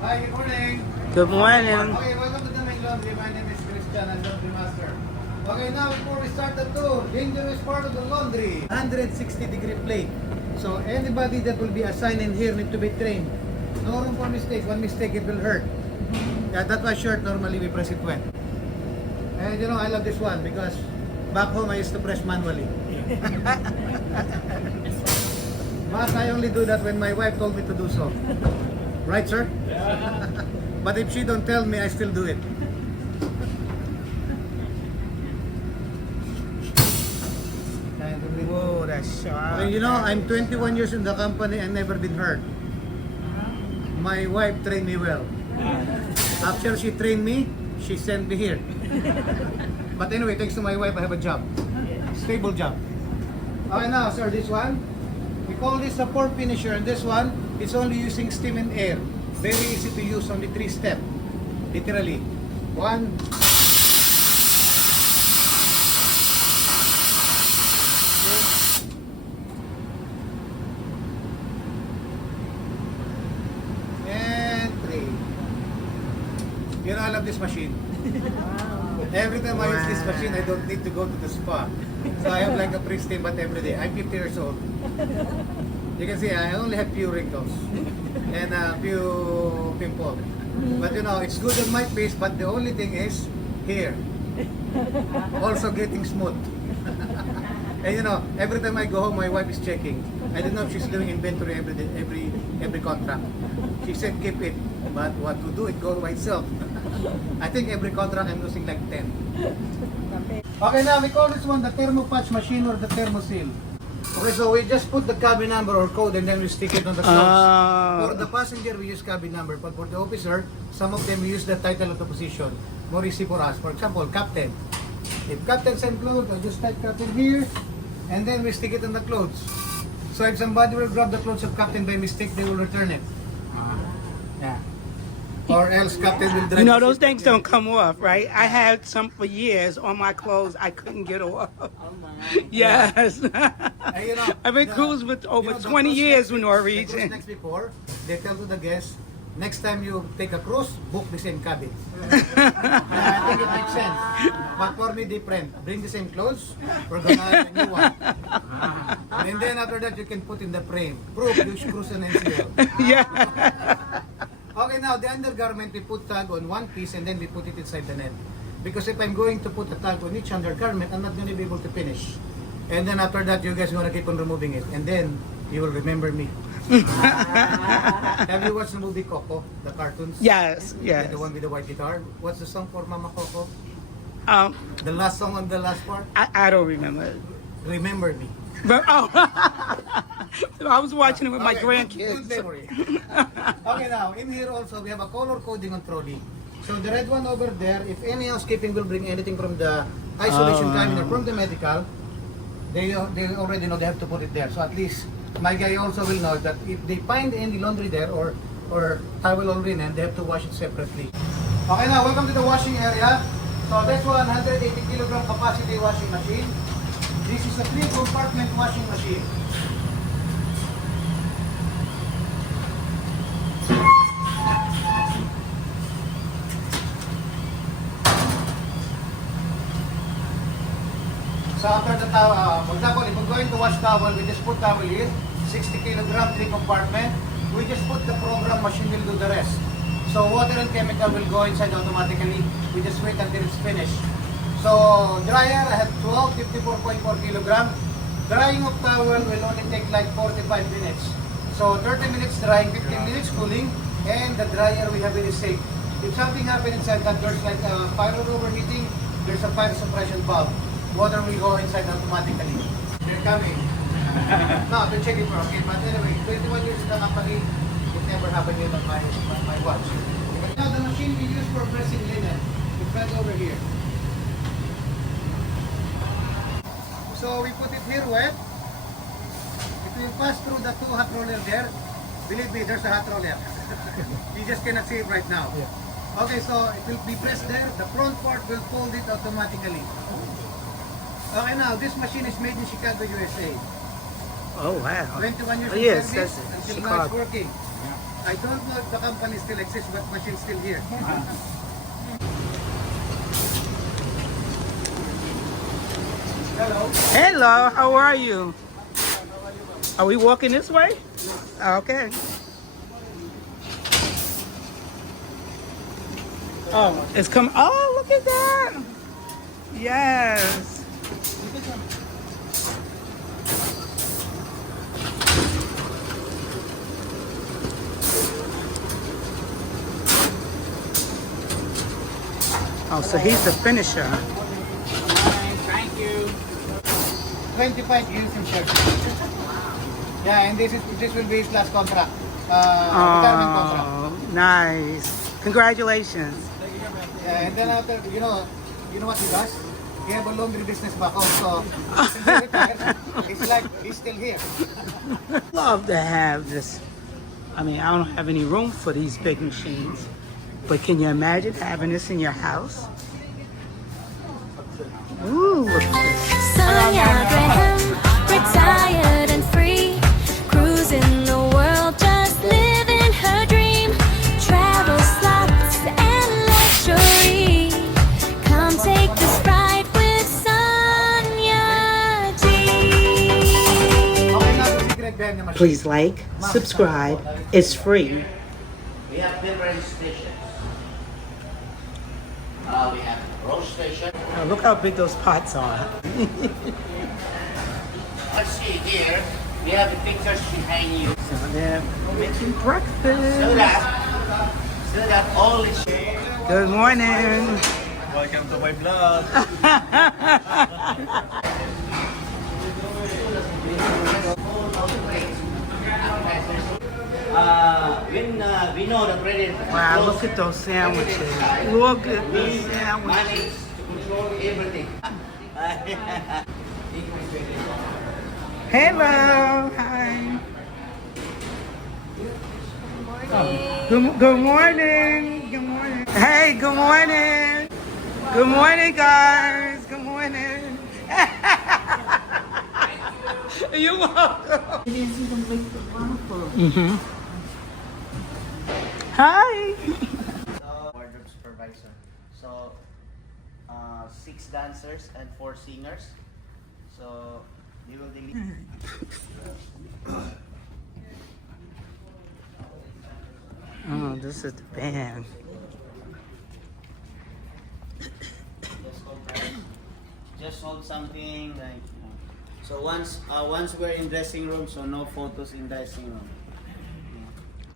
Hi, good morning. Good morning. Okay, welcome to the main laundry. My name is Christian, and laundry master. Okay, now before we start the tour, dangerous part of the laundry. 160-degree plate. So anybody that will be assigned in here need to be trained. No room for mistake. One mistake, it will hurt. Yeah, that's why shirt normally we press it wet. And you know, I love this one because back home I used to press manually. But I only do that when my wife told me to do so. Right, sir? Yeah. But if she don't tell me, I still do it. Whoa, that's sharp. And you know, I'm 21 years in the company and never been hurt. My wife trained me well. After she trained me, she sent me here. But anyway, thanks to my wife, I have a job. Stable job. Okay, now, sir, this one. We call this a pore finisher, and this one is only using steam and air. Very easy to use, only 3 steps. Literally. 1. And 3. You know, I love this machine. Every time I use this machine, I don't need to go to the spa. So I have like a pristine bath every day. I'm 50 years old. You can see I only have few wrinkles and a few pimples. But you know, it's good on my face, but the only thing is here. Also getting smooth. And you know, every time I go home, my wife is checking. I don't know if she's doing inventory every day, every contract. She said keep it, but what to do? It goes by itself. I think every contract I'm losing like 10. Okay, now we call this one the thermo patch machine or the thermo seal. Okay, so we just put the cabin number or code and then we stick it on the clothes. For the passenger, we use cabin number, but for the officer, some of them we use the title of the position. More easy for us. For example, captain. If captain send clothes, I just type captain here, and then we stick it on the clothes. So if somebody will grab the clothes of captain by mistake, they will return it. Yeah. Or else captain will drive. You know, those things don't come off, right? I had some for years on my clothes. I couldn't get off. Oh my. Yes. And you know, I've been cruising with over 20 years with Norwegian. Next before, they tell to the guests, next time you take a cruise, book the same cabin. Yeah, I think it makes sense. But for me, different. Bring the same clothes, we're gonna have a new one. And then after that, you can put in the frame. Proof you cruise an NCL. Yeah. Okay, now the undergarment, we put tag on one piece and then we put it inside the net. Because if I'm going to put a tag on each undergarment, I'm not going to be able to finish. And then after that, you guys are going to keep on removing it. And then, you will remember me. Have you watched the movie Coco, the cartoons? Yes, yes. The one with the white guitar? What's the song for Mama Coco? Um, The last song on the last part? I don't remember. Remember me. But, oh. I was watching it with my Okay, grandkids. Good memory. Okay, now, in here also, we have a color coding on trolley. So the red one over there, if any housekeeping will bring anything from the isolation cabinet or from the medical, they already know they have to put it there. So at least my guy also will know that if they find any laundry there or towel or linen, they have to wash it separately. Okay, now welcome to the washing area. So that's 180 kilogram capacity washing machine. This is a 3-compartment washing machine. So after the towel, for example, if we're going to wash towel, we just put towel here, 60 kilogram, 3 compartment. We just put the program, machine will do the rest. So water and chemical will go inside automatically. We just wait until it's finished. So dryer, I have 12, 54.4 kilogram. Drying of towel will only take like 45 minutes. So 30 minutes drying, 15 minutes cooling, and the dryer we have it is safe. If something happens inside that, there's like a fire overheating, there's a fire suppression valve. Water will go inside automatically. They're coming. No, to check it for okay. But anyway, 21 years in the company, it never happened yet on my watch. But now the machine we use for pressing linen, it's right over here. So we put it here wet. It will pass through the 2 hot roller there. Believe me, there's a hot roller. You just cannot see it right now. Yeah. Okay, so it will be pressed there. The front part will fold it automatically. Okay, now this machine is made in Chicago, USA. Oh, wow. 21 years Oh, in yes, service that's it. until now it's Chicago. working. I don't know if the company still exists, but machine's still here. Hello. Hello, how are you? Are we walking this way? Okay. Oh, it's coming. Oh, look at that. Yes. Oh, so he's the finisher. Thank you. 25 years in service. Yeah, and this will be his last contract. Retirement contract. Oh, nice. Congratulations. Yeah, and then after, you know what he does? He have a laundry business back home, so since he retired, it's like he's still here. Love to have this. I mean, I don't have any room for these big machines, but can you imagine having this in your house? Ooh, look at this. Sonia Graham, retired and free, cruising the world, just living her dream. Travel, slots, and luxury. Come take this ride with Sonia G. Okay na, so si Greg behind the machine. Please like, subscribe. It's free. We have different stations. We have roast station. Oh, look how big those pots are. Let's see here. We have the pictures behind you. So they're making breakfast. So that all is. Good morning. Welcome to my vlog. When we know the credit. Wow, look at those sandwiches. Look at the We sandwiches. manage to control everything. Hello. Hi. Good morning. Good morning. Hey, good morning. Good morning, guys. Good morning. You're welcome. Mm-hmm. Hi. Wardrobe supervisor. So 6 dancers and 4 singers. So they will deliver. Oh, this is the band. Just hold something like. So once we're in dressing room, so no photos in dressing room.